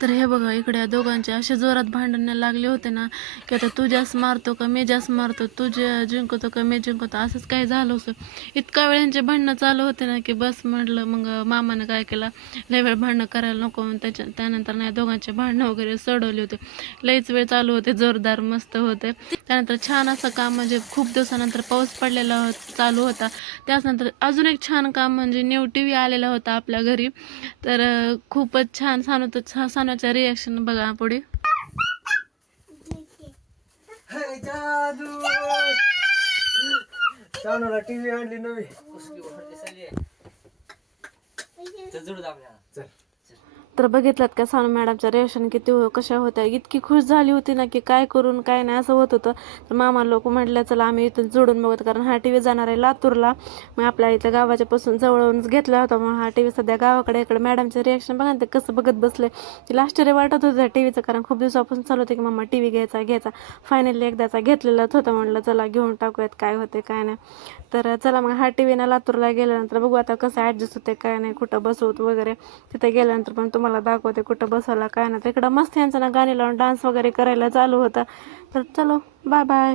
तर हे बघा इकडे या दोघांचे असे जोरात भांडण लागले होते ना की आता तू जास्त मारतो का मी जास्त मारतो, तू जिंकतो का मी जिंकतो, असंच काही झालं होतं. इतका वेळ यांचे भांडणं चालू होते ना की बस म्हटलं. मग मामानं काय केलं, लय वेळ भांडणं करायला नको म्हणून त्यानंतर नाही दोघांचे भांडणं वगैरे सोडवले होते. लईच वेळ चालू होते, जोरदार मस्त होते. त्यानंतर छान असं काम म्हणजे खूप दिवसानंतर पाऊस पडलेला चालू होता. त्याचनंतर अजून एक छान काम म्हणजे न्यू TV आलेला होता आपल्या घरी. तर खूपच छान होतं. सानूच्या रिॲक्शन बघा पुढे. सानूला टीव्ही आणली नवी. चल तर बघितलात का सानू मॅडमच्या रिॲक्शन किती कशा होत्या. इतकी खुश झाली होती ना की काय करून काय नाही असं होत होतं. तर मामा लोक म्हटलं चला आम्ही इथून जोडून बघत, कारण हा TV जाणार आहे लातूरला. मग आपल्या इथं गावाच्या पासून जवळूनच घेतला होता. मग हा TV सध्या गावाकडे. इकडे मॅडमचे रिॲक्शन बघा ना ते कसं बघत बसले. तिला आश्चर्य वाटत होतं त्या टीव्हीचं, कारण खूप दिवसापासून चालू होते की मम्मा TV घ्यायचा. फायनली एकदाचा घेतलेलाच होता. म्हटलं चला घेऊन टाकूयात काय होते काय नाही. तर चला मग हा TV ना लातूरला गेल्यानंतर बघू आता कसं ॲडजस्ट होते काय नाही, कुठं बसवत वगैरे. तिथे गेल्यानंतर पण तुम्हाला दाखवते कुठं बसवला काय नाही. तर इकडं मस्त यांचं ना गाणी लावून डान्स वगैरे करायला चालू होता. तर चलो बाय बाय.